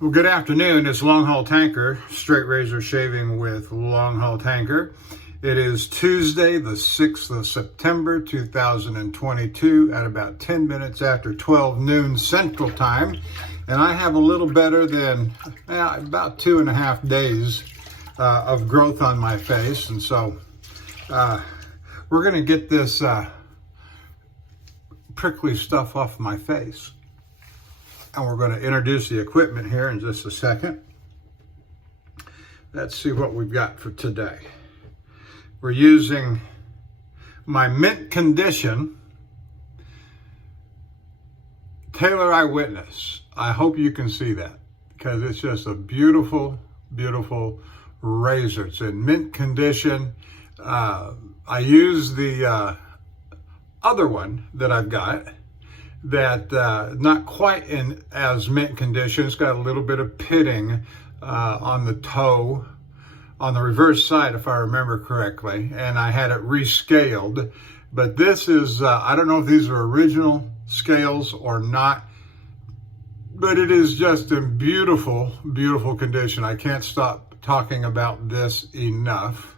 Well, good afternoon. It's Longhaultanker, straight razor shaving with Longhaultanker. It is Tuesday, the 6th of September, 2022 at about 10 minutes after 12 noon Central Time. And I have a little better than about 2.5 days of growth on my face. And so we're going to get this prickly stuff off my face. And we're going to introduce the equipment here in just a second. Let's see what we've got for today. We're using my mint condition Taylor Eyewitness. I hope you can see that because it's just a beautiful, beautiful razor. It's in mint condition. I use the other one that I've got that not quite in as mint condition. It's got a little bit of pitting on the toe, on the reverse side, if I remember correctly, and I had it rescaled. But this is, I don't know if these are original scales or not, but it is just in beautiful, beautiful condition. I can't stop talking about this enough.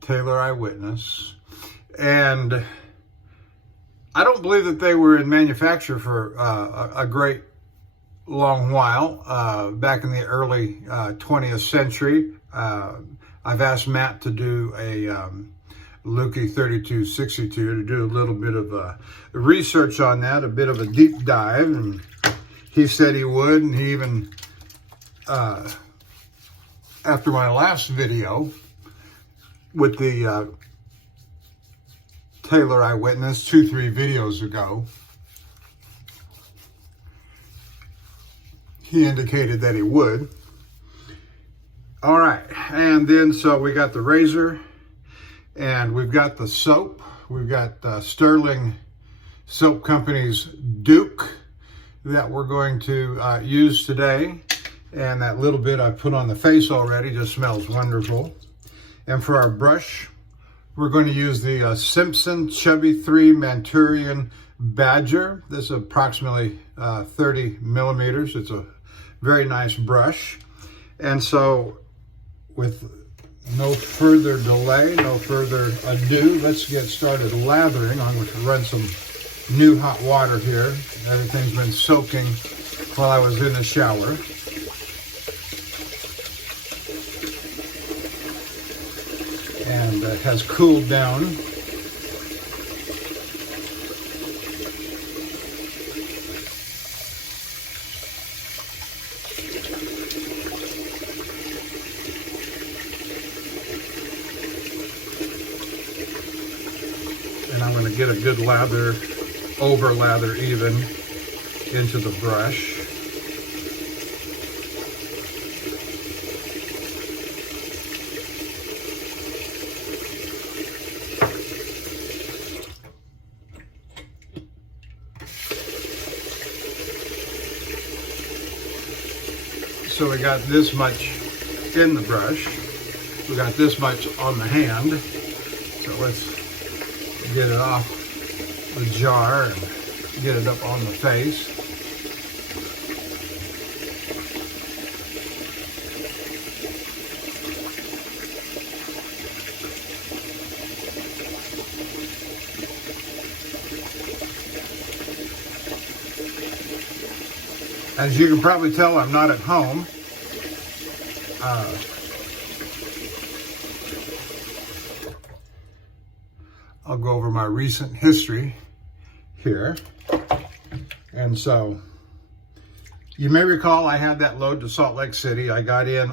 Taylor Eyewitness. And I don't believe that they were in manufacture for a great long while, back in the early 20th century. I've asked Matt to do a Lukey 3262 to do a little bit of research on that, a bit of a deep dive, and he said he would, and he even, after my last video with the Taylor Eyewitness 2-3 videos ago, he indicated that he would. All right, and then so we got the razor and we've got the soap. We've got Stirling Soap Company's Duke that we're going to use today, and that little bit I put on the face already just smells wonderful. And for our brush, we're going to use the Simpson Chubby 3 Manchurian Badger. This is approximately 30 millimeters. It's a very nice brush. And so with no further delay, no further ado, let's get started lathering. I'm going to run some new hot water here. Everything's been soaking while I was in the shower. And it has cooled down. And I'm going to get a good lather, over lather even, into the brush. So we got this much in the brush. We got this much on the hand. So let's get it off the jar and get it up on the face. As you can probably tell, I'm not at home. I'll go over my recent history here. And so, you may recall I had that load to Salt Lake City. I got in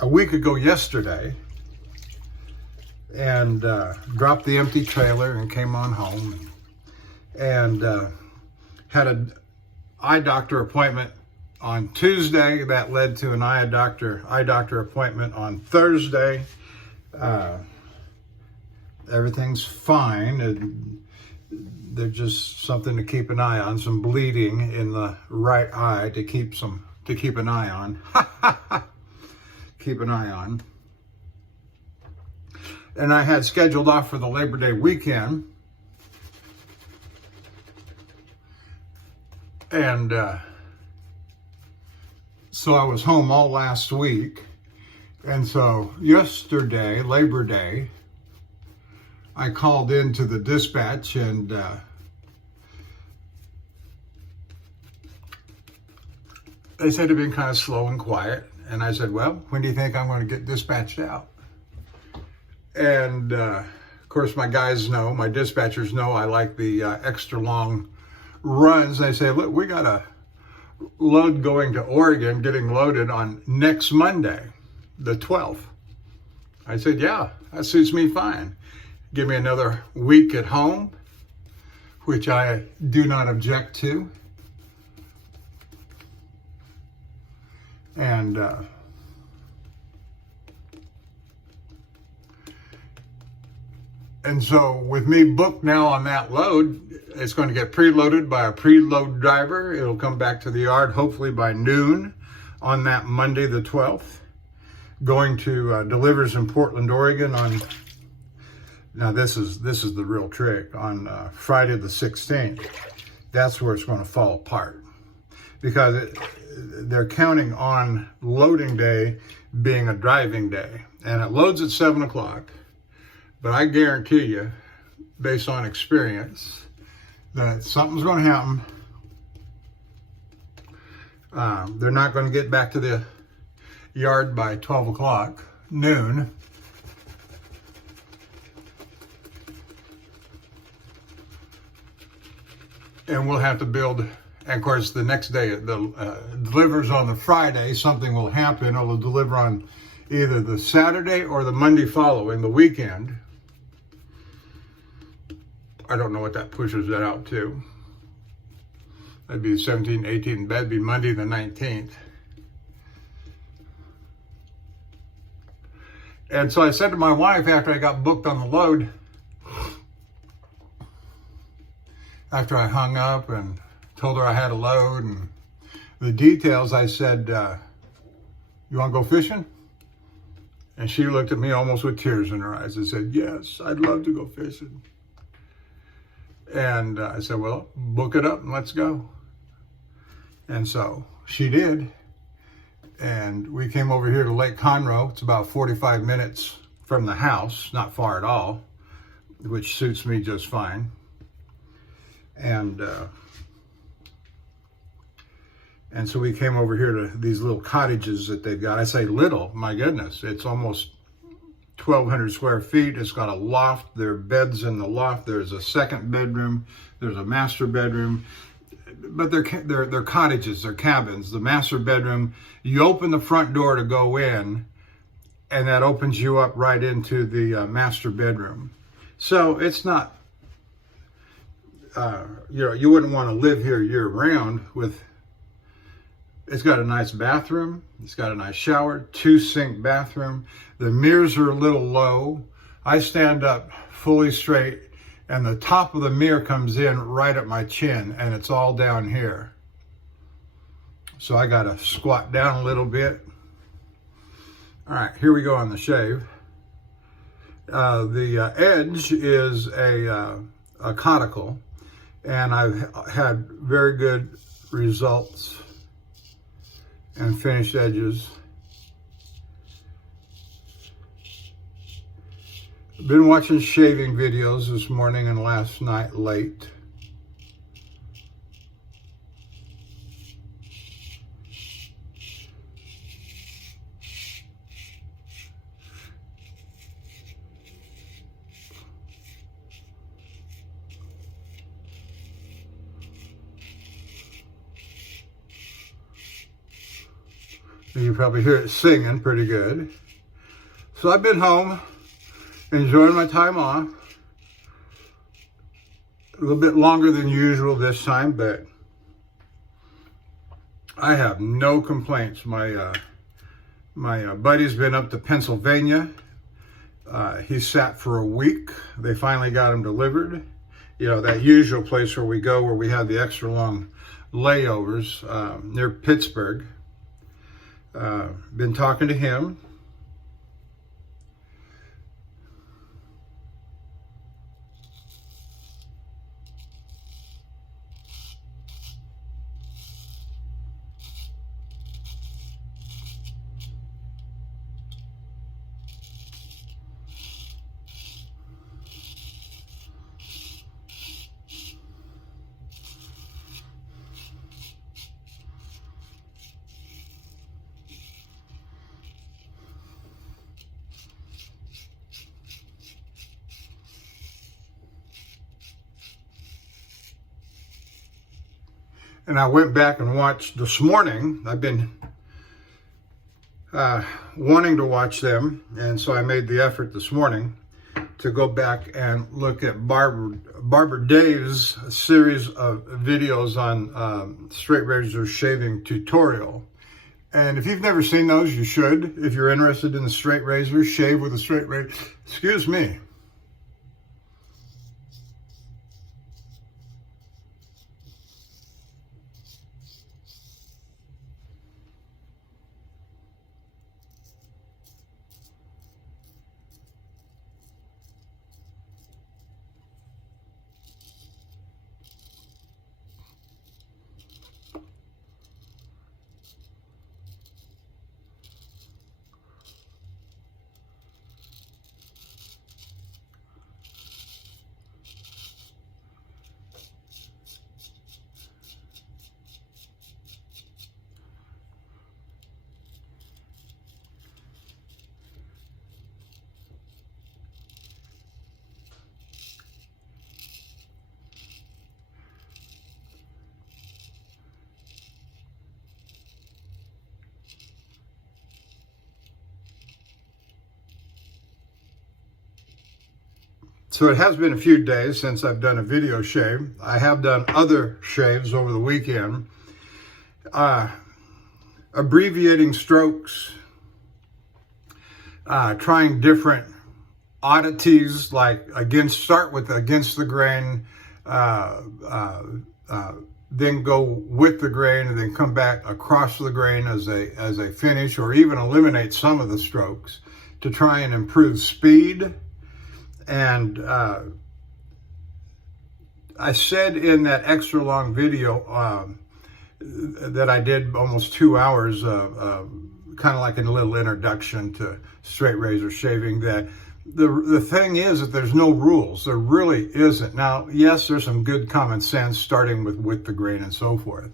a week ago yesterday, and dropped the empty trailer and came on home, and had an eye doctor appointment on Tuesday. That led to an eye doctor appointment on Thursday. Everything's fine, and there's just something to keep an eye on, some bleeding in the right eye to keep an eye on. Keep an eye on. And I had scheduled off for the Labor Day weekend And so I was home all last week. And so yesterday, Labor Day, I called into the dispatch and they said it'd been kind of slow and quiet. And I said, well, when do you think I'm going to get dispatched out? And of course, my guys know, my dispatchers know I like the extra long runs. They say, look, we got a load going to Oregon, getting loaded on next Monday, the 12th. I said, yeah, that suits me fine. Give me another week at home, which I do not object to. And so with me booked now on that load, it's going to get preloaded by a preload driver. It'll come back to the yard hopefully by noon on that Monday the 12th. Going to delivers in Portland, Oregon on, now this is the real trick, on Friday the 16th. That's where it's going to fall apart. Because they're counting on loading day being a driving day. And it loads at 7 o'clock. But I guarantee you, based on experience, that something's going to happen. They're not going to get back to the yard by 12 o'clock, noon. And we'll have to build, and of course, the next day, it delivers on the Friday, something will happen. It will deliver on either the Saturday or the Monday following, the weekend. I don't know what that pushes that out to. That'd be the 17th, 18th. That'd be Monday the 19th. And so I said to my wife after I got booked on the load, after I hung up and told her I had a load and the details, I said, you want to go fishing? And she looked at me almost with tears in her eyes and said, yes, I'd love to go fishing. And I said, well, book it up and let's go. And so she did. And we came over here to Lake Conroe. It's about 45 minutes from the house, not far at all, which suits me just fine. And so we came over here to these little cottages that they've got. I say little, my goodness, it's almost 1,200 square feet. It's got a loft. There are beds in the loft. There's a second bedroom. There's a master bedroom. But they're cottages. They're cabins. The master bedroom, you open the front door to go in, and that opens you up right into the master bedroom. So it's not, you wouldn't want to live here year round with. It's got a nice bathroom. It's got a nice shower, 2-sink bathroom. The mirrors are a little low. I stand up fully straight and the top of the mirror comes in right at my chin and it's all down here. So I got to squat down a little bit. All right, here we go on the shave. The edge is a coticule, and I've had very good results and finished edges. I've been watching shaving videos this morning and last night late. You probably hear it singing pretty good. So I've been home, enjoying my time off. A little bit longer than usual this time, but I have no complaints. My buddy's been up to Pennsylvania. He sat for a week. They finally got him delivered. You know, that usual place where we go, where we have the extra long layovers, near Pittsburgh. Been talking to him. And I went back and watched this morning. I've been wanting to watch them, and so I made the effort this morning to go back and look at Barber Dave's series of videos on straight razor shaving tutorial. And if you've never seen those, you should. If you're interested in the straight razor, shave with a straight razor. Excuse me. So it has been a few days since I've done a video shave. I have done other shaves over the weekend. Abbreviating strokes, trying different oddities, like start with against the grain, then go with the grain, and then come back across the grain as a finish, or even eliminate some of the strokes to try and improve speed. And I said in that extra long video that I did almost 2 hours, kind of like a little introduction to straight razor shaving, that the thing is that there's no rules. There really isn't. Now, yes, there's some good common sense, starting with the grain and so forth.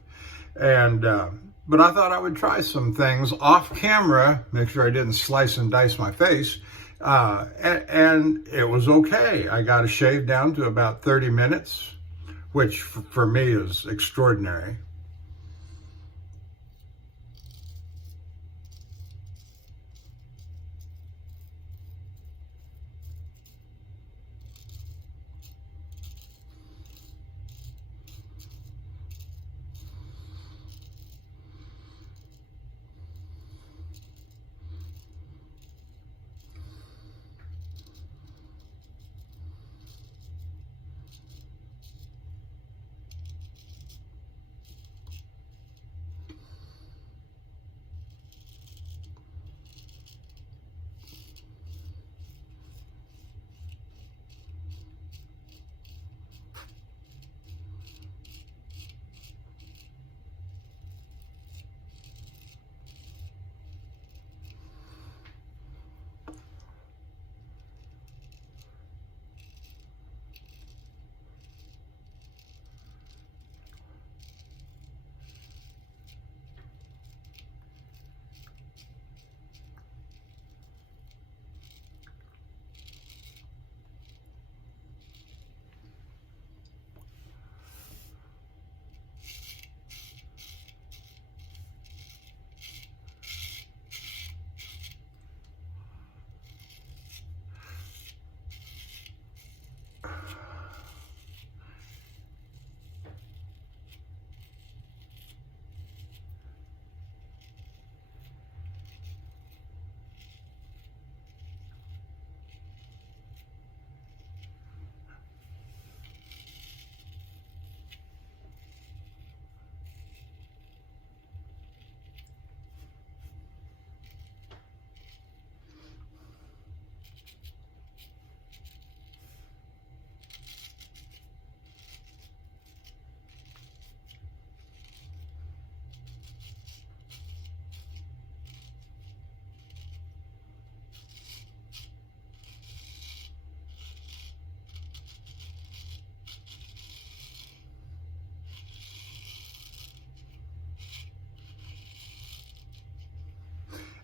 And but I thought I would try some things off camera, make sure I didn't slice and dice my face. And it was okay. I got a shave down to about 30 minutes, which for me is extraordinary.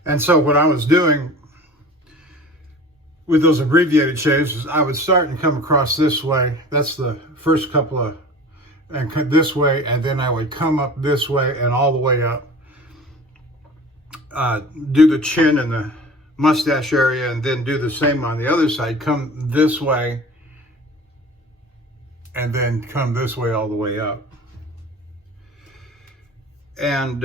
And so what I was doing with those abbreviated shaves is I would start and come across this way. That's the first couple of and cut this way, and then I would come up this way and all the way up. Do the chin and the mustache area, and then do the same on the other side. Come this way, and then come this way all the way up. And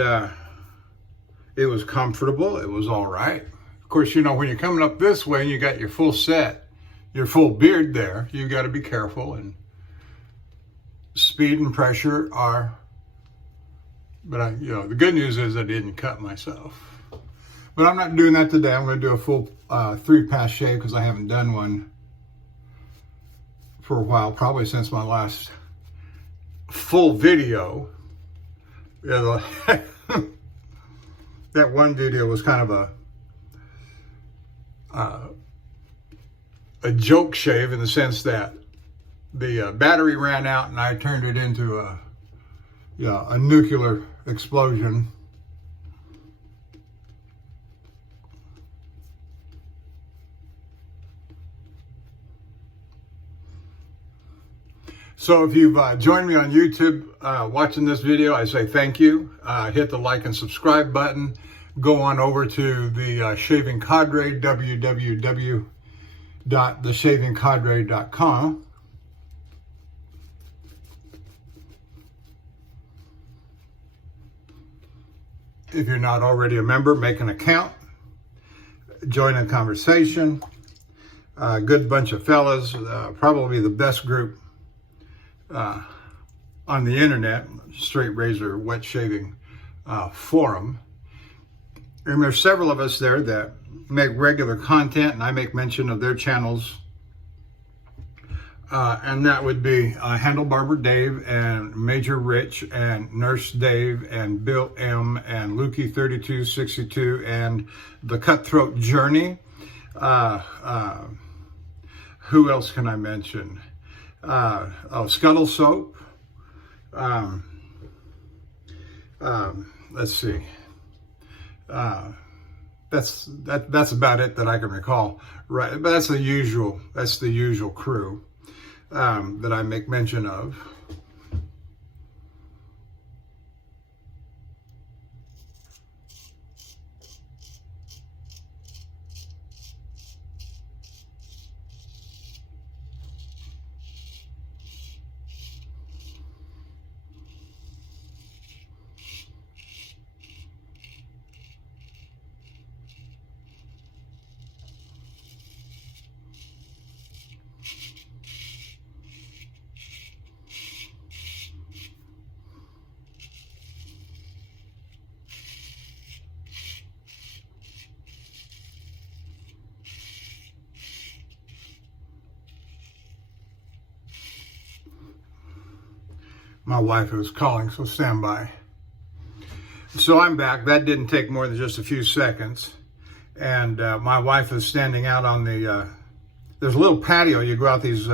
it was comfortable. It was all right. Of course, you know, when you're coming up this way and you got your full set, your full beard there, you've got to be careful. And speed and pressure are, but you know, the good news is I didn't cut myself. But I'm not doing that today. I'm going to do a full 3-pass shave because I haven't done one for a while, probably since my last full video. Yeah, that one video was kind of a joke shave in the sense that the battery ran out and I turned it into a nuclear explosion. So if you've joined me on YouTube watching this video, I say thank you. Hit the like and subscribe button. Go on over to the Shaving Cadre, www.theshavingcadre.com. If you're not already a member, make an account. Join a conversation. Good bunch of fellas, probably the best group on the internet, straight razor wet shaving forum. And there's several of us there that make regular content, and I make mention of their channels. And that would be Handle Barber Dave and Major Rich and Nurse Dave and Bill M and Lukey 3262 and The Cutthroat Journey. Who else can I mention? Scuttle Soap. Let's see. That's about it that I can recall. Right, but that's the usual crew that I make mention of. My wife is calling, so stand by. So I'm back. That didn't take more than just a few seconds. And my wife is standing out on the, there's a little patio. You go out these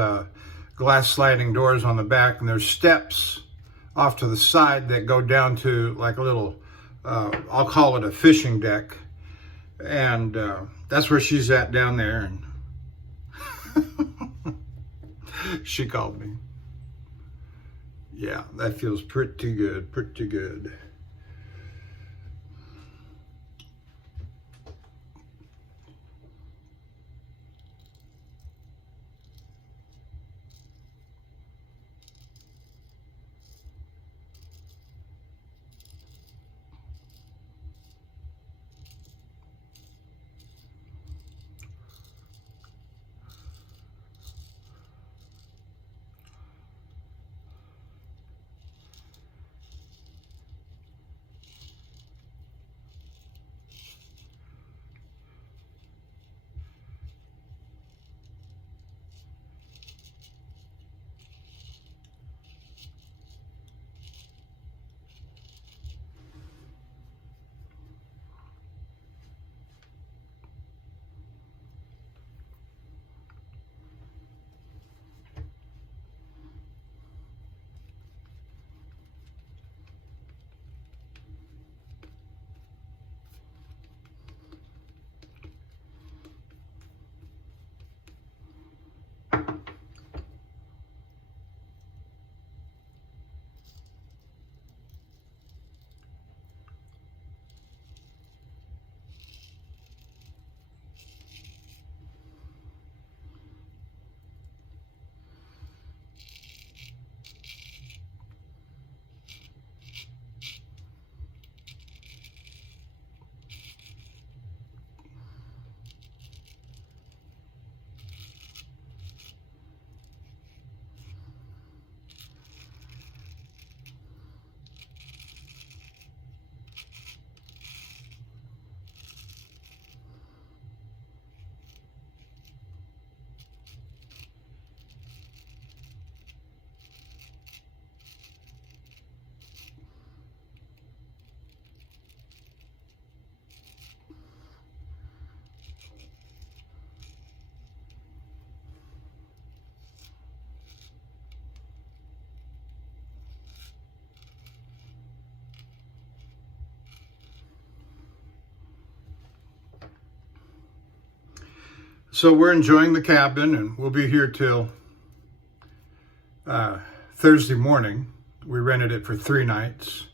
glass sliding doors on the back, and there's steps off to the side that go down to like a little, I'll call it a fishing deck. And that's where she's at down there. And she called me. Yeah, that feels pretty good, pretty good. So we're enjoying the cabin, and we'll be here till Thursday morning. We rented it for 3 nights.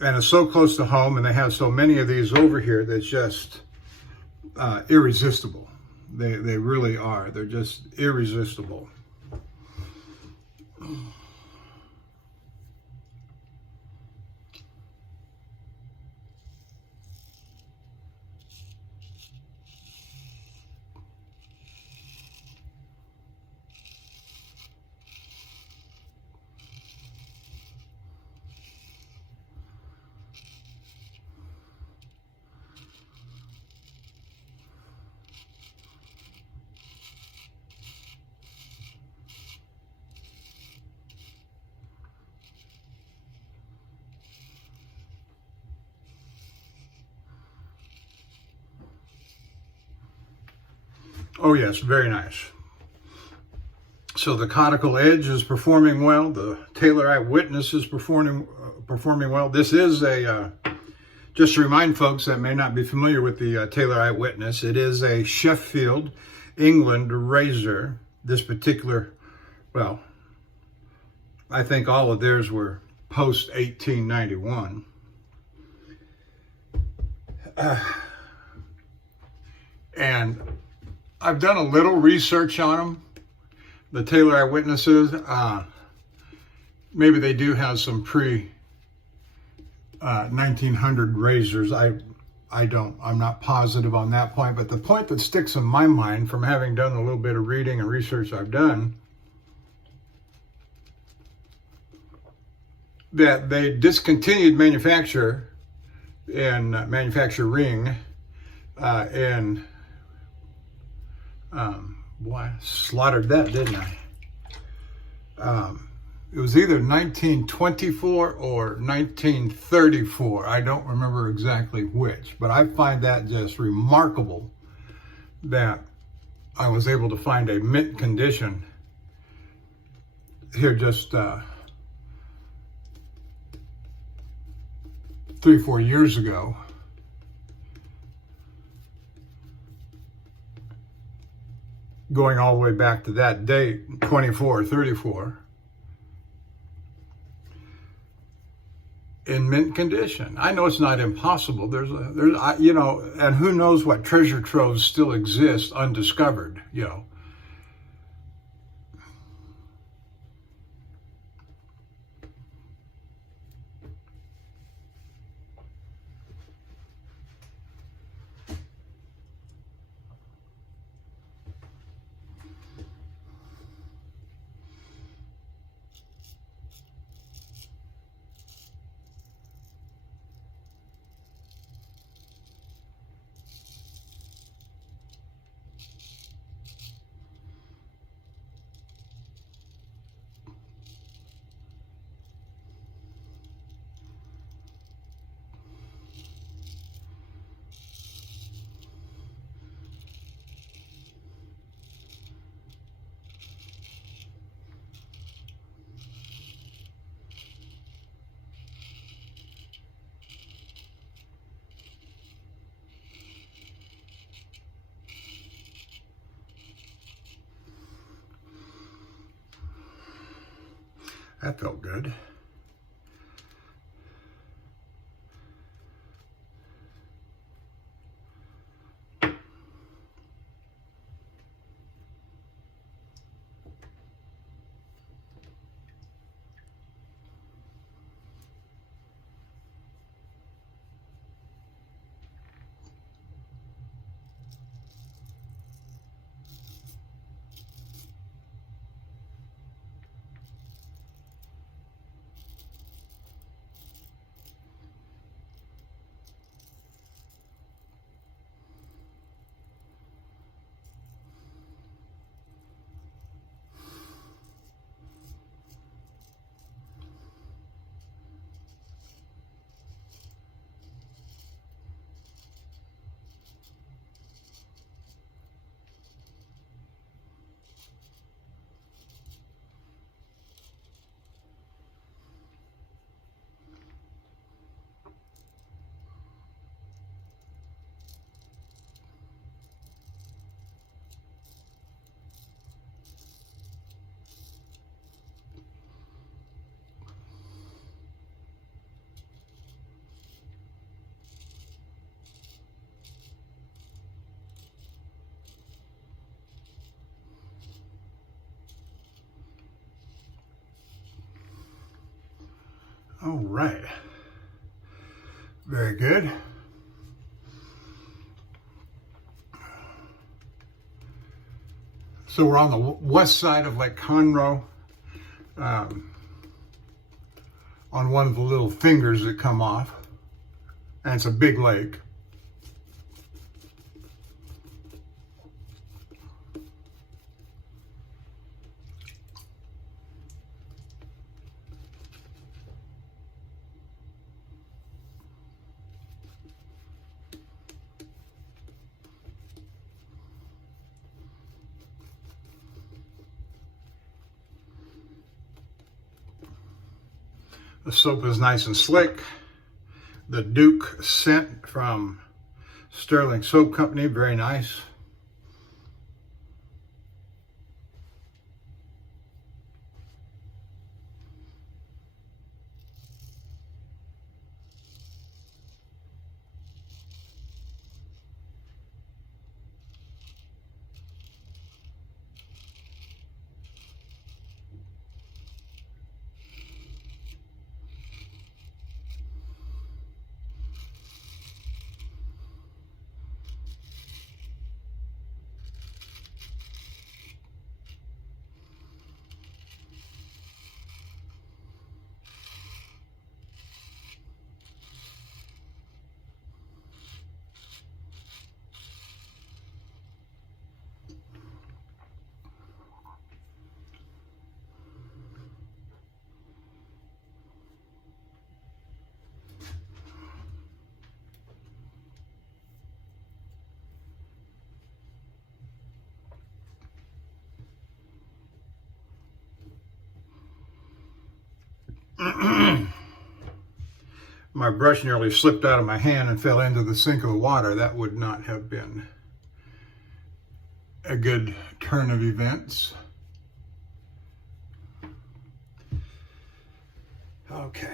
And it's so close to home, and they have so many of these over here that's just irresistible. They really are. They're just irresistible. Oh yes, very nice. So the Coticule Edge is performing well. The Taylor Eyewitness is performing well. This is a, just to remind folks that may not be familiar with the Taylor Eyewitness, it is a Sheffield, England razor. This particular, well, I think all of theirs were post 1891. And I've done a little research on them, the Taylor Eyewitnesses. Maybe they do have some pre-1900 razors. I'm not positive on that point, but the point that sticks in my mind from having done a little bit of reading and research I've done, that they discontinued manufacturing in boy, I slaughtered that, didn't I? It was either 1924 or 1934. I don't remember exactly which, but I find that just remarkable that I was able to find a mint condition here just 3-4 years ago. Going all the way back to that date, 24 or 34, in mint condition. I know it's not impossible. There's you know, and who knows what treasure troves still exist undiscovered, you know. That felt good. All right. Very good. So we're on the west side of Lake Conroe, on one of the little fingers that come off, and it's a big lake. The soap is nice and slick. The Duke scent from Stirling Soap Company, very nice. My brush nearly slipped out of my hand and fell into the sink of the water. That would not have been a good turn of events. Okay.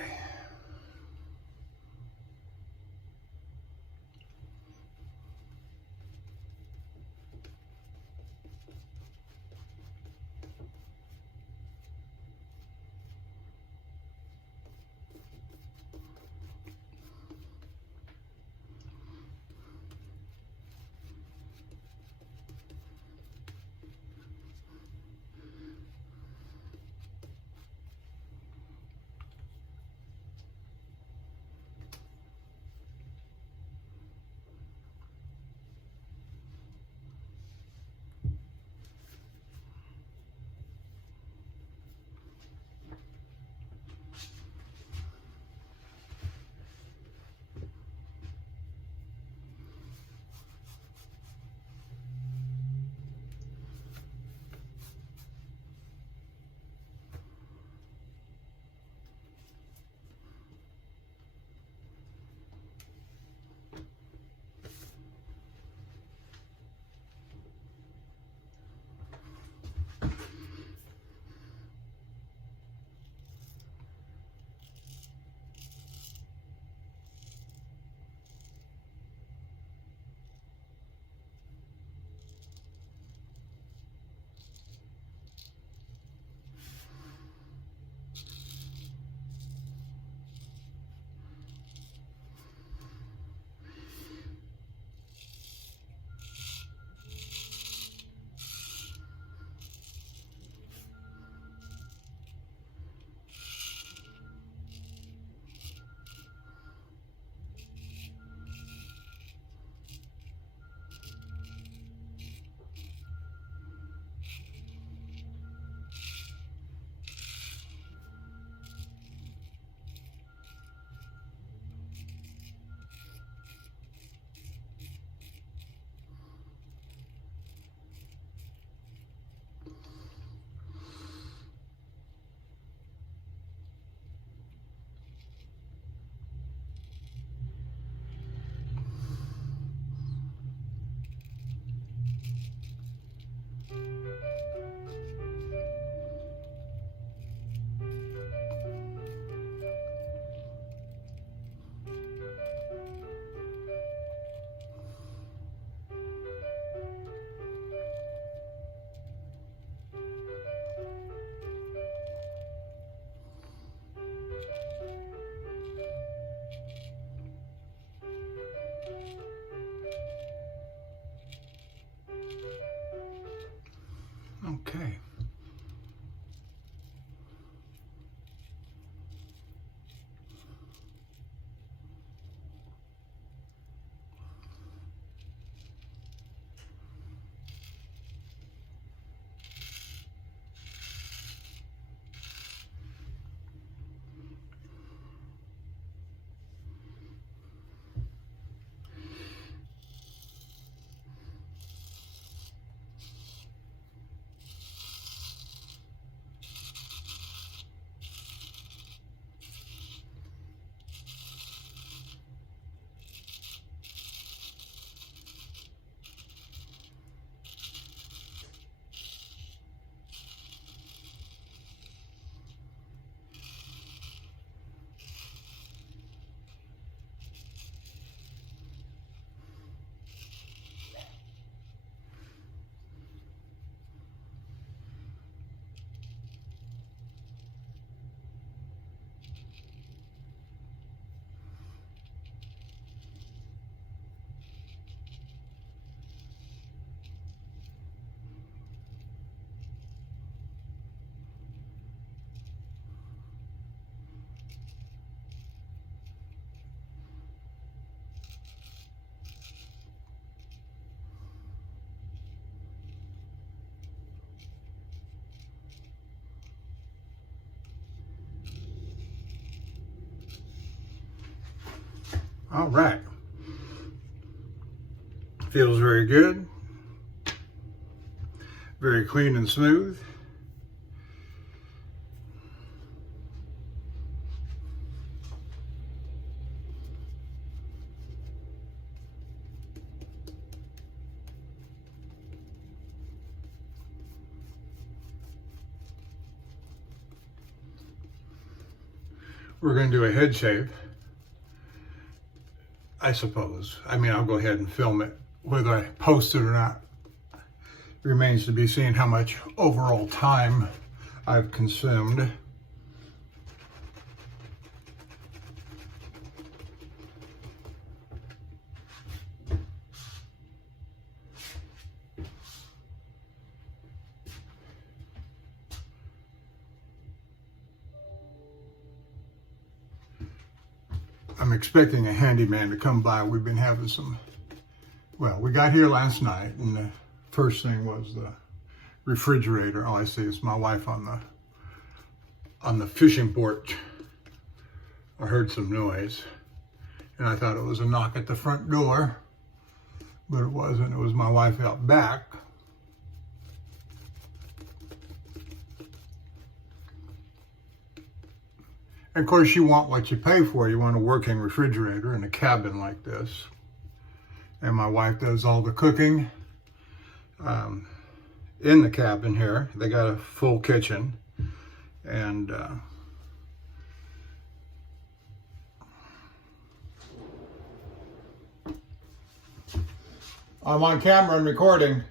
Okay. All right. Feels very good. Very clean and smooth. We're going to do a head shave, I suppose. I mean, I'll go ahead and film it. Whether I post it or not remains to be seen how much overall time I've consumed. I'm expecting a handyman to come by. We've been having some, well, we got here last night and the first thing was the refrigerator. All I see is my wife on the fishing porch. I heard some noise and I thought it was a knock at the front door, but it wasn't. It was my wife out back. And of course, you want what you pay for. You want a working refrigerator in a cabin like this. And my wife does all the cooking in the cabin here. They got a full kitchen. And I'm on camera and recording.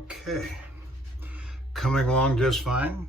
Okay, coming along just fine.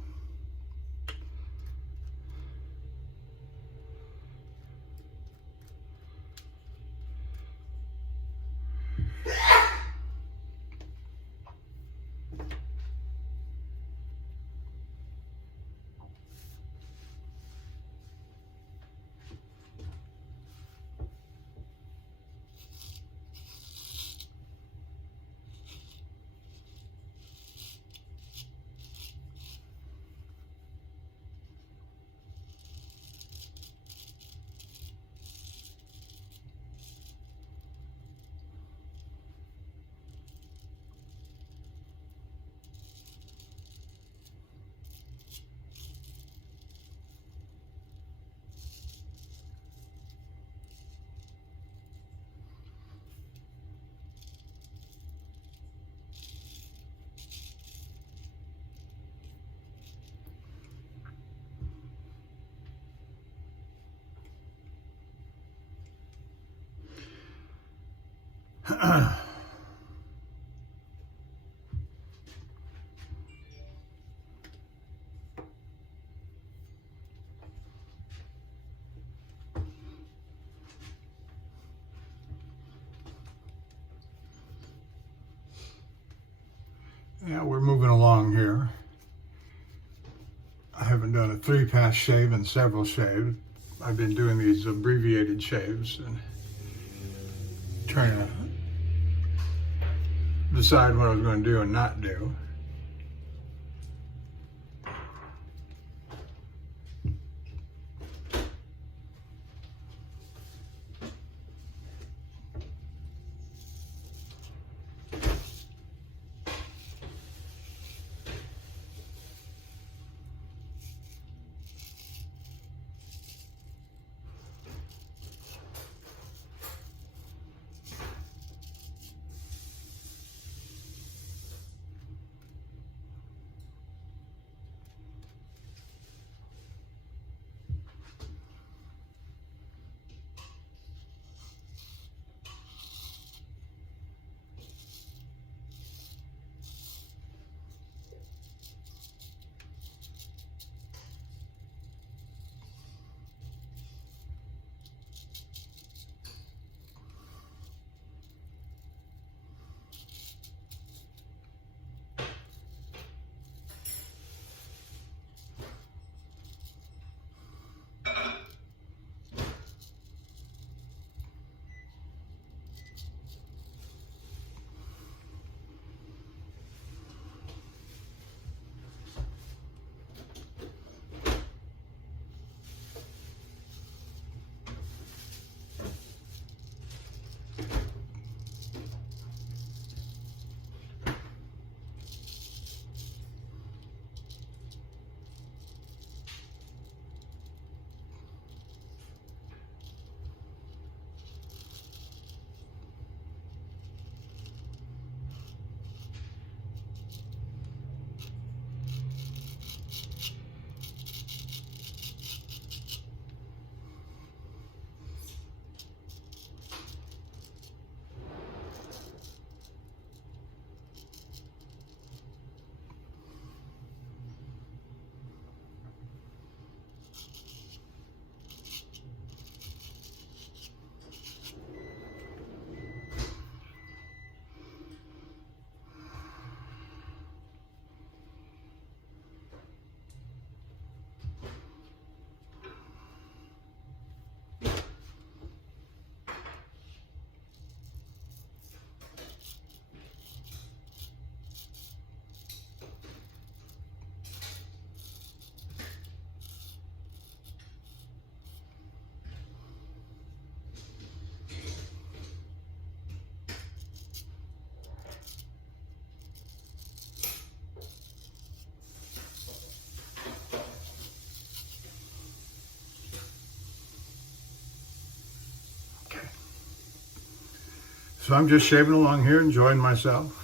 Yeah, we're moving along here. I haven't done a 3-pass shave in several shaves. I've been doing these abbreviated shaves and trying to decide what I was going to do and not do. So I'm just shaving along here, enjoying myself.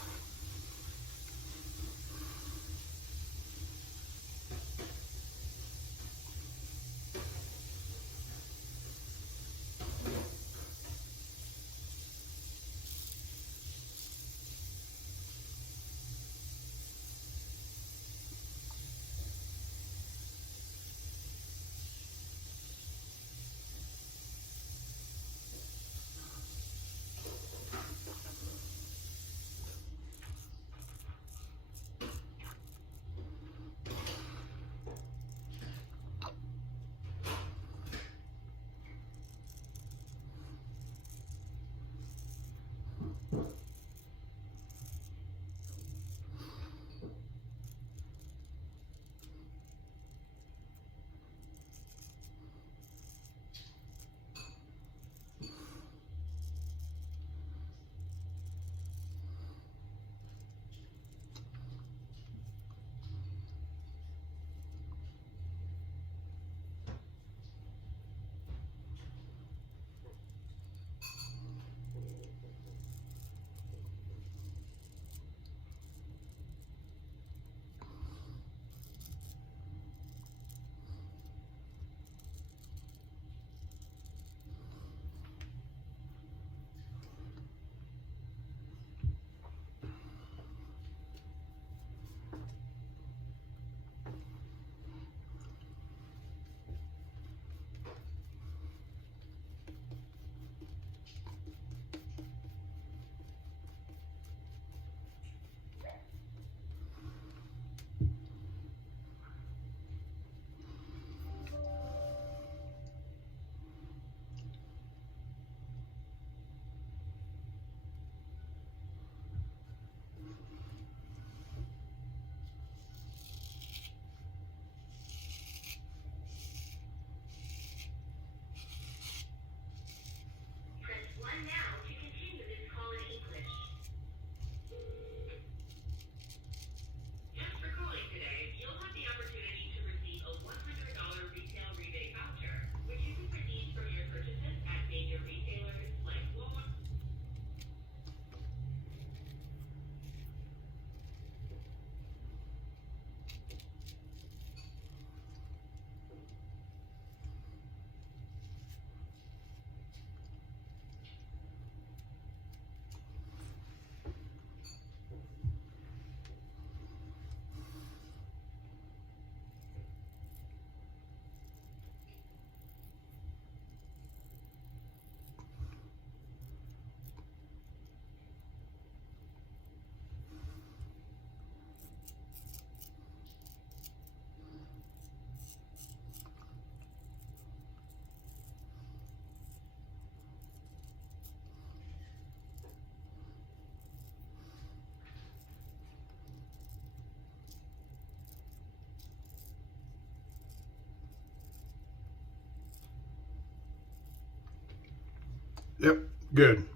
Yep, good.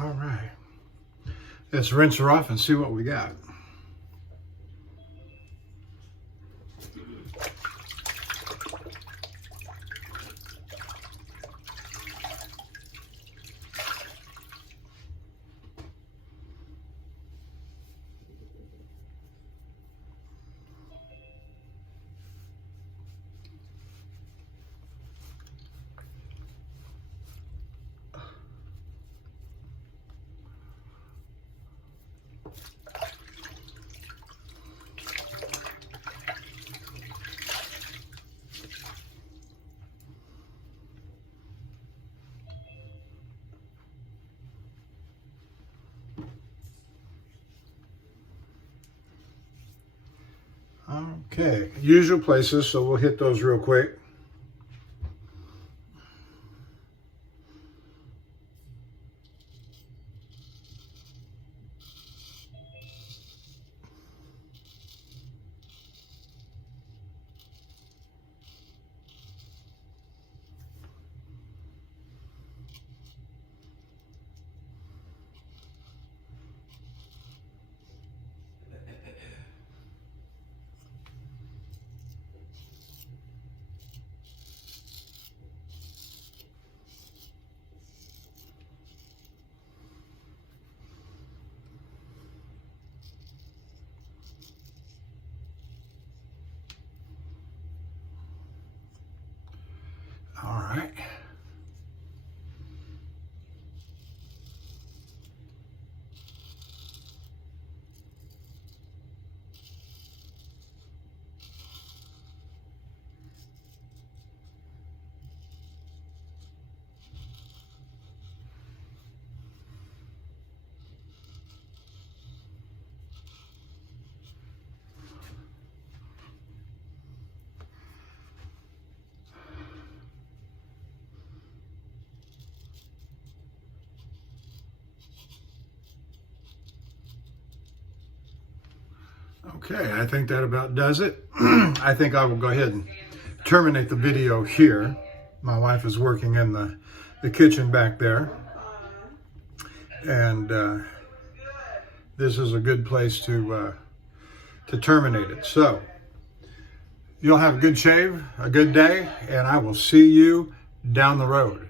All right, let's rinse her off and see what we got. Okay, usual places, so we'll hit those real quick. All right. Okay, I think that about does it. I think I will go ahead and terminate the video here. My wife is working in the kitchen back there. And this is a good place to terminate it. So, you'll have a good shave, a good day, and I will see you down the road.